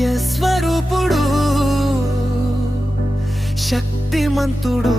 నిత్య స్వరూపుడు శక్తిమంతుడు.